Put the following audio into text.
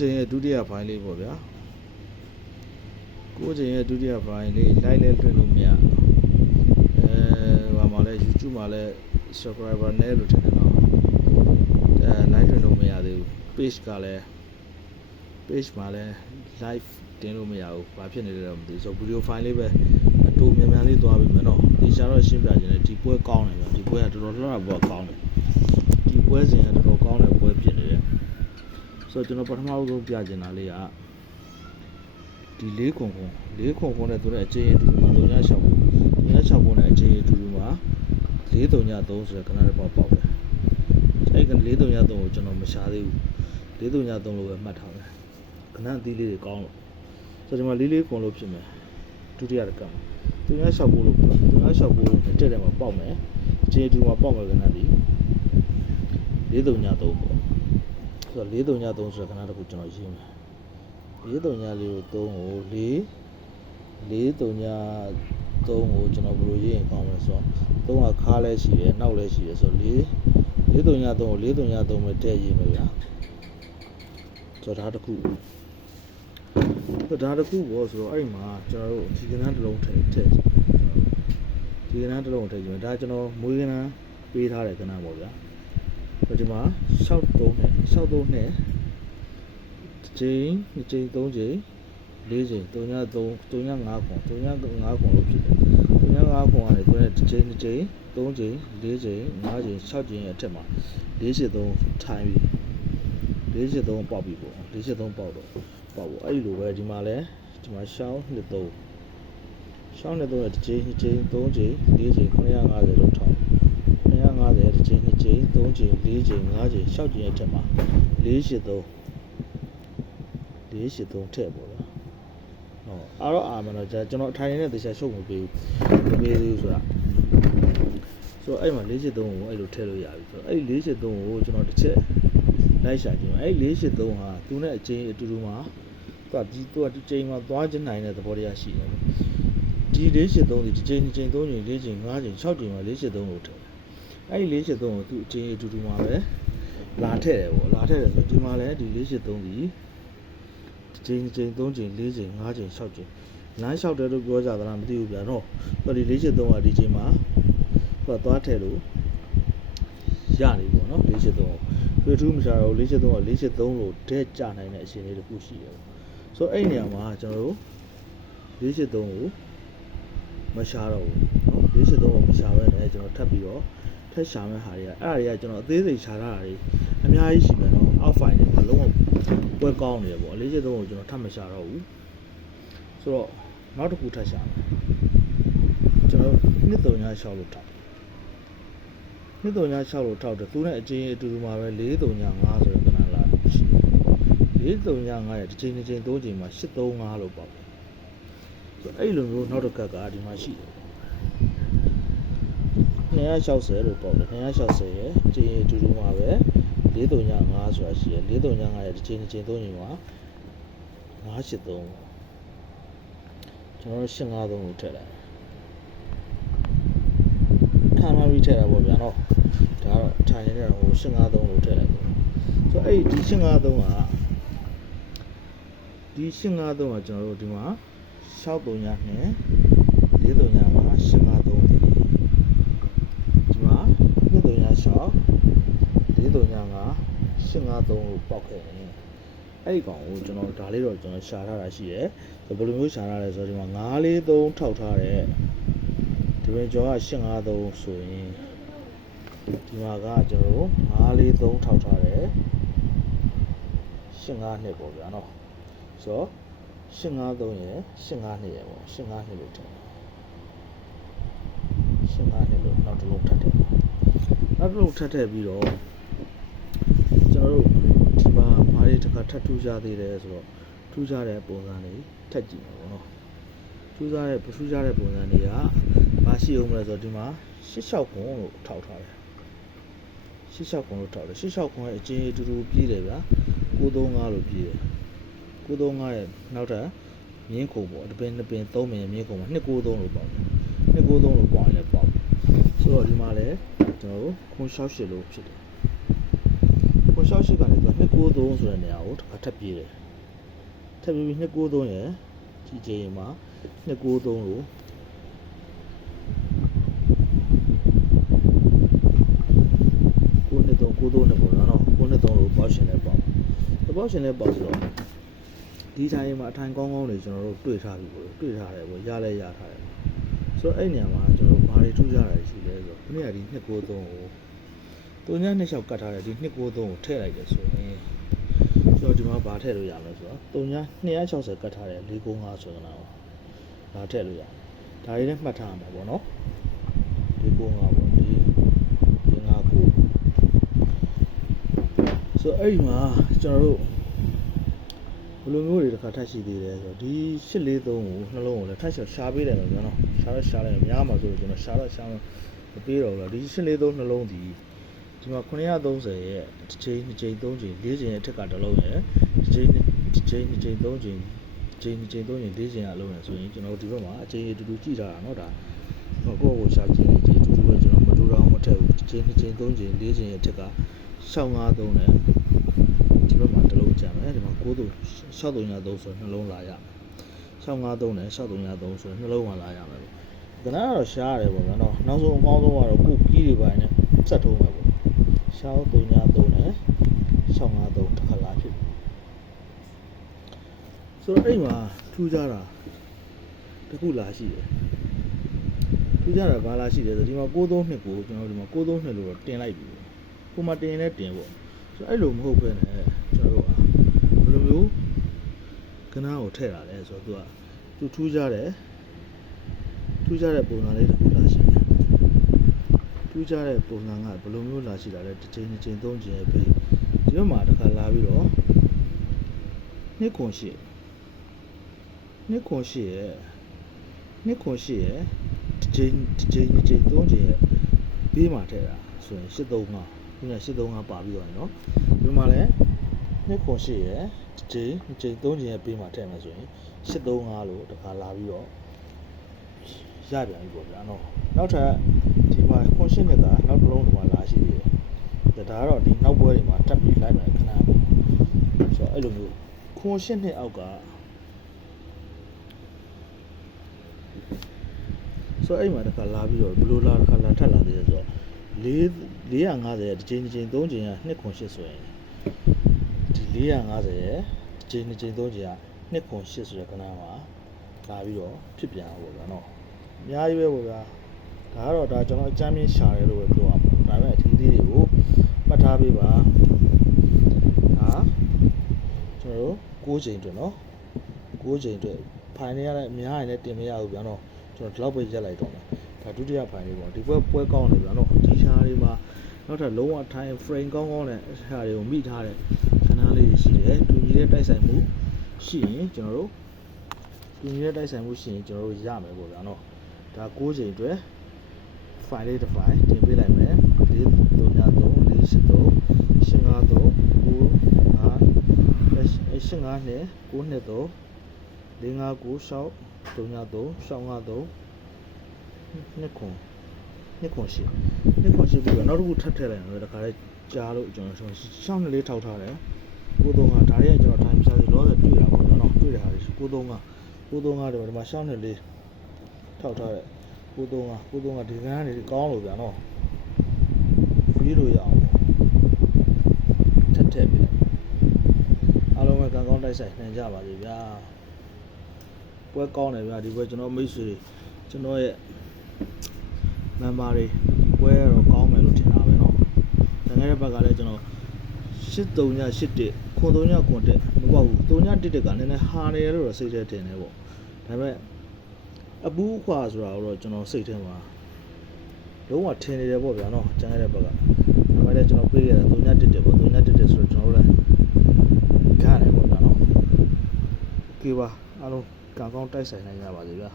ချိန်ရဲ့ဒုတိယဖိုင်လေးပေါ့ဗျာ9ချိန်ရဲ့ဒုတိယဖိုင်လေးလိုက်လဲလွှင့်လို့မရဘာမှလဲ YouTube မှာလဲ subscriber နည်းလို့ထင်တယ်နော်လိုက်လွှင့်လို့မရသေးဘူး page ကလည်း page မှာလဲ live တင်လို့မရဘူးဘာဖြစ်နေလဲတော့မသိဘူးဆိုတော့ video file လေးပဲအတူမြန်မြန်လေးသွားပြီမယ်နော်ဒီရှာတော့ရှင်းပြခြင်းနဲ့ဒီပွဲကောင်းတယ်ဗျာဒီပွဲကတော်တော်လှတာပွဲကောင်းတယ်ဒီပွဲစဉ်ကတော်တော်ကောင်းတဲ့ပွဲဖြစ်နေတယ်ဆိုတော့ကျွန်တော်ပထမဆုံးပြချင်တာလေးကဒီ4ခုနဲ့သူနဲ့အချင်းအတူတူမှာ3ည6ခုနဲ့အချင်းအတူတူမှာ4-3-3ဆိုတဲ့ခဏတစ်ပေါက်ပေါက်တယ်အဲ့က4-3-3ကိုကျွန်တော်မရှာသေးဘူး4-3-3လို့ပဲမှတ်ထားတယ်ခဏအသီးလေးတွေကောင်းလို့ဆိုတော့ဒီမှာ4-4ခုလို့ဖြစ်မယ်ဒုတိယတစ်က3-6ခုလို့တက်တယ်မှာပေါက်မယ်အချင်းအတူမှာပေါက်မယ်ခဏဒီ4-3-3ပေါ့ဆိုတော့4-3-3ဆိုတဲ့ခဏတစ်ခုကျွန်တော်ရေးမယ်4-3-4လေးကို3ကို4-3-3ကိုကျွန်တော်ဘယ်လိုရေးရင်ကောင်းမလဲဆိုတော့3ကခါလဲရှိတယ်နောက်လဲရှိတယ်ဆိုတော့4-3-3ကို4-3-3ပဲထည့်ရေးမယ်ဗျာဆိုတော့ဒါတစ်ခုပေါ့ဆိုတော့အဲ့မှာကျွန်တော်တို့ဒီကဏ္ဍတစ်လုံးထည့်ဒီကဏ္ဍတစ်လုံးထည့်ကြည့်မယ်ဒါကျွန်တော်မွေးကဏ္ဍပေးထားတဲ့ကဏ္ဍပေါ့ဗျာဒီမှာ63နဲ့ချိန်3ချိန်4ချိန်3-5ခွန်လို့ဖြစ်တယ်3-5ခွန်ကနေသူနဲ့တစ်ချိန်3ချိန်4ချိန်5ချိန်6ချိန်အထက်မှာ483ထိုင်ပြီး483ပေါက်ပြီပေါ့483ပေါက်တော့အဲ့လိုပဲဒီမှာလဲဒီမှာရှောင်း23နဲ့တစ်ချိန်3ချိန်4ချိန်950လောက်ထောက်950တစ်ချိန်2ချိန်3ချိန်4ချိန်5ချိန်6ချိန်အထက်မှာ483ထည့်ပေါ့ဗျာအားတော့အာမနော်ကျွန်တော်အထိုင်နေတဲ့တရားရှုပ်မပေးဘူးဆိုတာဆိုတော့အဲ့မှာ483ကိုအဲ့လိုထည့်လို့ရပြီဆိုတော့အဲ့483ကိုကျွန်တော်တစ်ချက်လိုက်ရှာကြည့်မယ်အဲ့483ဟာသူနဲ့အချင်းအတူတူမှာသူကဒီချိန်မှာသွားချင်နိုင်တဲ့သဘောတရားရှိတယ်ပေါ့ဒီ483ဒီချိန်2ချိန်3ချိန်4ချိန်5ချိန်6ချိန်မှာ483ကိုထည့်အဲ့ဒီ483ကိုသူအချင်းအတူတူမှာပဲလာထည့်တယ်ပေါ့လာထည့်တယ်ဆိုဒီမှာလဲဒီ483ဒီချိန်3ချိန်4ချိန်5ချိန်6ချိန်လမ်းလျှောက်တယ်လို့ပြောကြသလားမသိဘူးဗျာနော်ဆိုတော့ဒီ483ကဒီချိန်မှာသူကသွားထည့်လို့ရနေပေါ့နော်483ကိုတွေ့ထူးမရှာတော့483က483လို့ဒဲကြနိုင်တဲ့အချိန်လေးတစ်ခုရှိတယ်ဆိုတော့အဲ့နေရာမှာကျွန်တော်တို့483ကိုမရှာတော့ဘူးနော်483ကိုမရှာဘဲနဲ့ကျွန်တော်ထပ်ပြီးတော့ထက်ရှာမဲ့ဟာတွေကအဲ့ဒါတွေကကျွန်တော်အသေးစိတ်ရှာထားတာတွေအများကြီးရှိမယ်နော်အောက်ဖိုင်တွေမှာလုံးဝပွဲကောင်းနေတယ်ပေါ့483ကိုကျွန်တော်ထပ်မရှာတော့ဘူးဆိုတော့နောက်တစ်ခုထပ်ရှာမယ်ကျွန်တော်2-3-6လို့ထောက်2-3-6လို့ထောက်တယ်သူနဲ့အချင်းအတူတူမှာပဲ4-3-5ဆိုတဲ့ကဏ္ဍလာရှိတယ်4-3-5ရဲ့တစ်ချိန်တစ်ချိန်3ချိန်မှာ8-3-5လို့ပေါက်တယ်ဆိုတော့အဲ့လိုမျိုးနောက်တစ်ခါကဒီမှာရှိတယ်260လို့ပေါက်တယ်260ရဲ့အချင်းအတူတူမှာပဲ4-3-5ဆိုတာရှိတယ်4-3-5ရဲ့တစ်ချိန်တစ်ချိန်3ချိန်မှာ5-8-3ကျွန်တော်8-5-3ကိုထည့်လိုက်ခံမပြီးထည့်တာပေါ့ဗျာနော်ဒါတော့ထိုင်နေတဲ့ဟို8-5-3လို့ထည့်လိုက်ပေါ့ဆိုတော့အဲ့ဒီ8-5-3ကကျွန်တော်တို့ဒီမှာ6-3-2 4-3-5 8-5-3ဒီမှာ2-3-6 4-3-5 8-5-3လို့ပေါက်ခဲ့တယ်အဲ့ဒီကောင်ကိုကျွန်တော်ဒါလေးတော့ကျွန်တော်ရှာထားတာရှိတယ်ဘယ်လိုမျိုးရှာထားလဲဆိုတော့ဒီမှာ9-4-3ထောက်ထားတဲ့ဒီပြင်ကျော်က8-5-3ဆိုရင်ဒီမှာကကျွန်တော်9-4-3ထောက်ထားတယ်8-5-2ပေါ့ဗျာနော်ဆိုတော့8-5-3ရယ်8-5-2ရယ်ပေါ့8-5-2လို့ထည့်8-5-2လို့နောက်တစ်လုံးထပ်ထည့်ပြီးတော့ကျွန်တော်တို့ဒီမှာဘာတွေတစ်ခါထပ်ထူးကြသေးတယ်ဆိုတော့ထူးကြတဲ့ပုံစံတွေထပ်ကြည့်မှာပေါ့နော်ထူးကြတဲ့ပုံစံတွေကမရှိအောင်မလဲဆိုတော့ဒီမှာ86ခွန်လို့ထောက်ထားတယ်86ခွန်ရဲ့အချင်းအတူတူပြေးတယ်ဗျာ935လို့ပြေးတယ်935ရဲ့နောက်ထပ်မြင်းခုံပေါ့တစ်ပင်3ပင်မြင်းခုံမှာ293လို့ပေါက်တယ်293လို့ပေါက်ရင်လည်းပေါက်ဆိုတော့ဒီမှာလည်းကျွန်တော်တို့ခွန်68လို့ဖြစ်တယ်ခွန် 268ကနေသူ293ဆိုတဲ့နေရာကိုတစ်ခါထပ်ပြေးတယ်ထပ်ပြီး293ရဲ့ဒီချိန်မှာ293လို့93နဲ့ပေါ့နော်93လို့ပေါက်ရှင်လဲပေါ့ဒီပေါက်ရှင်လဲပေါ့ဆိုတော့ဒီတိုင်းမှာအထိုင်ကောင်းကောင်းတွေကျွန်တော်တို့တွေ့ထားပြီပေါ့တွေ့ထားတယ်ပေါ့ရလဲရထားတယ်ဆိုတော့အဲ့နေရာမှာကျွန်တော်ဘာတွေထူးခြားတာရှိလဲဆိုတော့ခုနကဒီ293ကိုတုံညာနှစ်လျှောက်ကတ်ထားတယ်ဒီ293ကိုထည့်လိုက်တယ်ဆိုရင်ကျွန်တော်ဒီမှာဘာထည့်လို့ရမလဲဆိုတော့တုံညာ260ကတ်ထားတယ်495ဆိုတော့ဘာထည့်လို့ရဒါတွေနဲ့မှတ်ထားရမှာပေါ့နော်495ပေါ့ဒီ559ဆိုတော့အဲ့ဒီမှာကျွန်တော်တို့ဘယ်လိုမျိုးတွေတစ်ခါထပ်ရှိသေးတယ်ဆိုတော့ဒီ843ကိုနှလုံးကိုလည်းထပ်ရှာပေးတယ်လို့ပြောနော်ရှာလိုက်များမှာဆိုတော့ကျွန်တော်ရှာမပေးတော့ဘူးဒီ843နှလုံးဒီမှာ930ရဲ့တစ်ချိန်2ချိန်3ချိန်4ချိန်ရဲ့အထက်ကတစ်လုံးရဲ့တစ်ချိန်2ချိန်3ချိန်4ချိန်အလုံးနဲ့ဆိုရင်ကျွန်တော်ဒီဘက်မှာအချိန်အတူတူကြည့်ထားတာเนาะဒါကိုယ့်ကိုရှာကြည့်နေကြည့်အတူတူပဲကျွန်တော်မတူတော့မထည့်ဘူးတစ်ချိန်2ချိန်3ချိန်4ချိန်ရဲ့အထက်က653နဲ့ဒီဘက်မှာတစ်လုံးကျန်မယ်ဒီမှာ6363ဆိုနှလုံးလာရမယ်653နဲ့6363ဆိုနှလုံးဝင်လာရမယ်ကနကတော့ရှားရတယ်ပေါ့ဗျာเนาะနောက်ဆုံးအကောင်းဆုံးကတော့ကိုကီးတွေပိုင်းနဲ့စက်ထုံးမယ်ပေါ့6363နဲ့653တစ်ခါလာဖြစ်ဆိုတော့အဲ့မှာထူးခြားတာတခုလာရှိတယ်ထူးခြားတာဘာလာရှိတယ်ဆိုဒီမှာ632ကိုကျွန်တော်ဒီမှာ632လို့တော့တင်လိုက်ပြီကိုမှတင်လဲတင်ပေါ့ဆိုတော့အဲ့လိုမဟုတ်ဘဲနဲ့ကျွန်တော်တို့ကဘယ်လိုမျိုးကနားကိုထည့်တာလဲဆိုတော့သူထူးခြားတဲ့ပုံစံလေးတစ်ခုလာရှိတယ်ထူးခြားတဲ့ပုံစံကဘယ်လိုမျိုးလာရှိတာလဲတစ်ချိန်2ချိန်3ချိန်ပဲဒီဘက်မှာတစ်ခါလာပြီးတော့2.8ရဲ့တစ်ချိန်2ချိန်3ချိန်ရဲ့ဘေးမှာထည့်တာဆိုရင်835ခုန835ပါပြီးတော့เนาะဒီမှာလည်း2.8ရဲ့တစ်ချိန်2ချိန်3ချိန်ရဲ့ဘေးမှာထည့်မှာဆိုရင်835လို့တစ်ခါလာပြီးတော့ရပြန်ပြီပေါ့ဗျာเนาะနောက်ထပ်ဒီမှာ8နဲ့ကနောက်တစ်လုံးဒီမှာလာရှိသေးတယ်ဒါကတော့ဒီနောက်ပွဲတွေမှာတက်ပြီးလိုက်မယ်ခဏပေါ့ဆိုတော့အဲ့လိုမျိုး8နဲ့အောက်ကဆိုအဲ့မှာတစ်ခါလာပြီးတော့ဘယ်လိုလာတစ်ခါလာထပ်လာသေးတယ်ဆိုတော့450ရဲ့တစ်ချိန်3ချိန်က2.8ဆိုရင်ဒီ450ရဲ့တစ်ချိန်3ချိန်က2.8ဆိုတဲ့ခဏမှာလာပြီးတော့ဖြစ်ပြန်အောင်ပေါ့ဗျာနော်အများကြီးပဲပေါ့ဗျာဒါကတော့ဒါကျွန်တော်အကြမ်းမြင့်ရှာတယ်လို့ပဲပြောရမှာဒါပေမဲ့အထီးသေးတွေကိုမှတ်ထားပေးပါဒါကျွန်တော်တို့6ချိန်အတွက်နော်6ချိန်အတွက်ဖိုင်နေရတဲ့အများကြီးလည်းတင်မရဘူးဗျာနော်ကျွန်တော်ဒီလောက်ပဲရက်လိုက်တော့မယ်ဒါဒုတိယဖိုင်လေးပေါ့ဒီပွဲကောင်းတယ်ဗျာနော်ဒီရှားလေးမှာနောက်ထပ်လုံးဝထိုင် frame ကောင်းတဲ့ရှားတွေကိုမိထားတဲ့ခဏလေးရှိတယ်တူညီတဲ့တိုက်ဆိုင်မှုရှိရင်ကျွန်တော်တို့ရမယ်ပေါ့ဗျာနော်ဒါ6ချိန်အတွက် file လေးတစ် file တင်ပေးလိုက်မယ်2ပြီးတော့နောက်တစ်ခုထပ်ထည့်လိုက်အောင်တခါလေးကြားလို့ကျွန်တော်ရှောင်းလေးထောက်ထားတယ်935ဒါတွေကကျွန်တော် time size လောဆယ်တွေ့တာပေါ့နော်တွေ့တာဟာ935တယ်ဒီမှာရှောင်းလေးထောက်ထားတယ်935ဒီကန်းကနေကောင်းလို့ဗျာနော်ပြေးလို့ရအောင်ထပ်ထည့်ပြီအားလုံးပဲကံကောင်းတိုက်ဆိုင်နိုင်ကြပါစေဗျာပွဲကောင်းတယ်ဗျာဒီပွဲကျွန်တော်မိတ်ဆွေကျွန်တော်ရဲ့ member တွေပွဲတော့ကောင်းမယ်လို့ထင်တာပဲเนาะတန်ခဲ့တဲ့ဘက်ကလည်းကျွန်တော်8381 9381မပေါ့ဘူး311ကနည်းနည်းဟာနေရလို့စိတ်ထဲတင်နေပေါ့ဒါပေမဲ့အပူးခွာဆိုတာတော့ကျွန်တော်စိတ်ထဲမှာလုံးဝထင်နေတယ်ပေါ့ဗျာเนาะတန်ခဲ့တဲ့ဘက်ကဒါပေမဲ့လည်းကျွန်တော်ပြေးရတာ311ပေါ့311ဆိုတော့ကျွန်တော်တို့လည်းခံရတယ်ပေါ့ဗျာเนาะโอเคပါအားလုံးကံကောင်းတိုက်ဆိုင်နိုင်ကြပါစေဗျာ